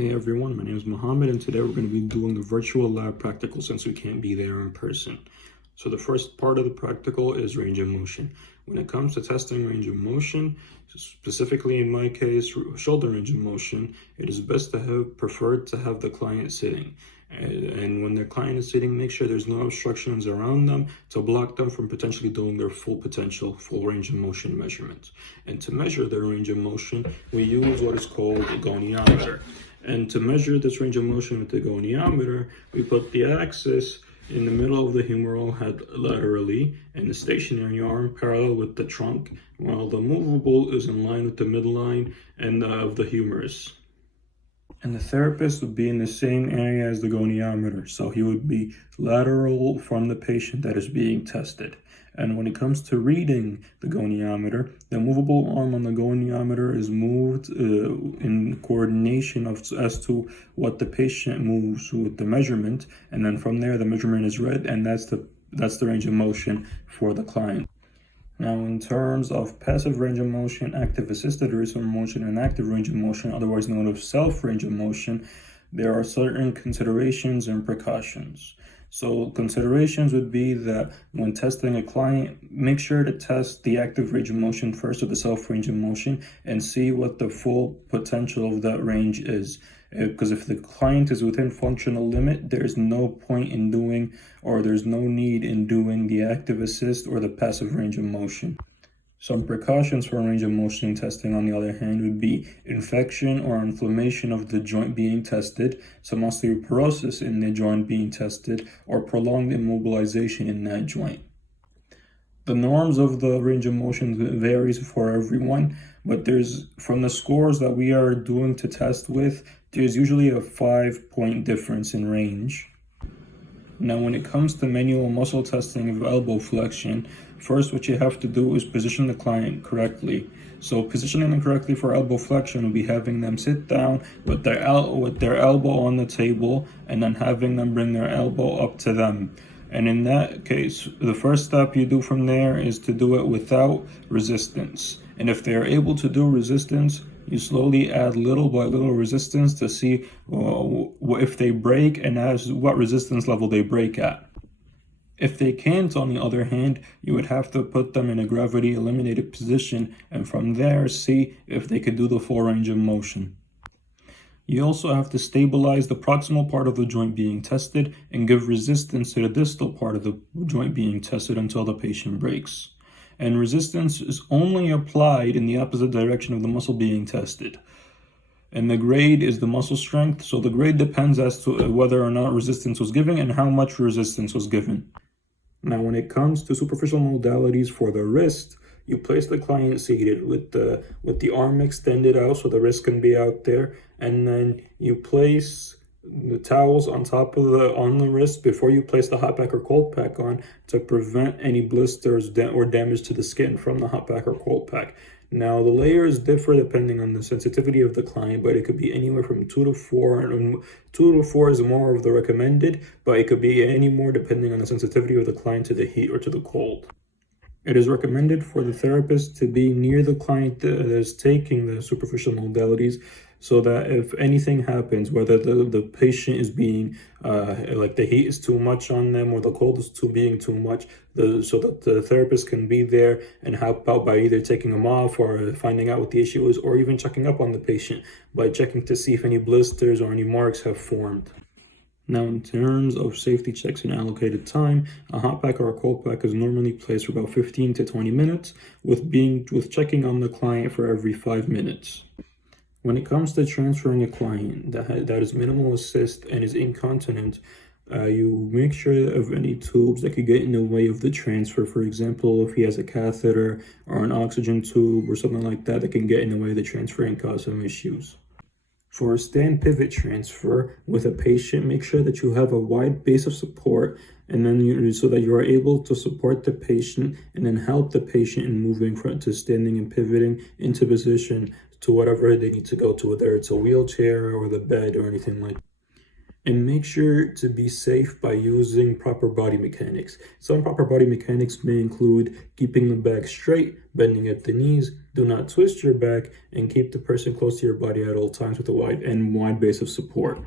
Hey everyone, my name is Mohammed and today we're going to be doing a virtual lab practical since we can't be there in person. So the first part of the practical is range of motion. When it comes to testing range of motion, specifically in my case, shoulder range of motion, it is best to have preferred to have the client sitting. And when the client is sitting, make sure there's no obstructions around them to block them from potentially doing their full range of motion measurements. And to measure their range of motion, we use what is called a goniometer. And to measure this range of motion with the goniometer, we put the axis in the middle of the humeral head laterally and the stationary arm parallel with the trunk, while the movable is in line with the midline and of the humerus. And the therapist would be in the same area as the goniometer, so he would be lateral from the patient that is being tested. And when it comes to reading the goniometer, the movable arm on the goniometer is moved in coordination as to what the patient moves with the measurement, and then from there the measurement is read, and that's the range of motion for the client. Now, in terms of passive range of motion, active assisted range of motion, and active range of motion, otherwise known as self range of motion, there are certain considerations and precautions. So considerations would be that when testing a client, make sure to test the active range of motion first or the self range of motion and see what the full potential of that range is. Because if the client is within functional limit, there's no point in doing, or there's no need in doing the active assist or the passive range of motion. Some precautions for range of motion testing, on the other hand, would be infection or inflammation of the joint being tested, some osteoporosis in the joint being tested, or prolonged immobilization in that joint. The norms of the range of motion varies for everyone, but from the scores that we are doing to test with, there's usually a 5-point difference in range. Now, when it comes to manual muscle testing of elbow flexion, first what you have to do is position the client correctly. So positioning them correctly for elbow flexion will be having them sit down with their elbow on the table and then having them bring their elbow up to them. And in that case, the first step you do from there is to do it without resistance. And if they are able to do resistance, you slowly add little by little resistance to see if they break and what resistance level they break at. If they can't, on the other hand, you would have to put them in a gravity eliminated position and from there see if they could do the full range of motion. You also have to stabilize the proximal part of the joint being tested and give resistance to the distal part of the joint being tested until the patient breaks. And resistance is only applied in the opposite direction of the muscle being tested. And the grade is the muscle strength, so the grade depends as to whether or not resistance was given and how much resistance was given. Now, when it comes to superficial modalities for the wrist, you place the client seated with the arm extended out so the wrist can be out there, and then you place the towels on the wrist before you place the hot pack or cold pack on to prevent any blisters or damage to the skin from the hot pack or cold pack. Now, the layers differ depending on the sensitivity of the client, but it could be anywhere from 2 to 4. And 2 to 4 is more of the recommended, but it could be any more depending on the sensitivity of the client to the heat or to the cold. It is recommended for the therapist to be near the client that is taking the superficial modalities so that if anything happens, whether the patient is being, like the heat is too much on them or the cold is being too much, so that the therapist can be there and help out by either taking them off or finding out what the issue is, or even checking up on the patient by checking to see if any blisters or any marks have formed. Now, in terms of safety checks and allocated time, a hot pack or a cold pack is normally placed for about 15 to 20 minutes, with checking on the client for every 5 minutes. When it comes to transferring a client that is minimal assist and is incontinent, you make sure of any tubes that could get in the way of the transfer. For example, if he has a catheter or an oxygen tube or something like that can get in the way of the transfer and cause some issues. For a stand pivot transfer with a patient, make sure that you have a wide base of support and then so that you are able to support the patient and then help the patient in moving to standing and pivoting into position to whatever they need to go to, whether it's a wheelchair or the bed or anything like that. And make sure to be safe by using proper body mechanics. Some proper body mechanics may include keeping the back straight, bending at the knees, do not twist your back, and keep the person close to your body at all times with a wide base of support.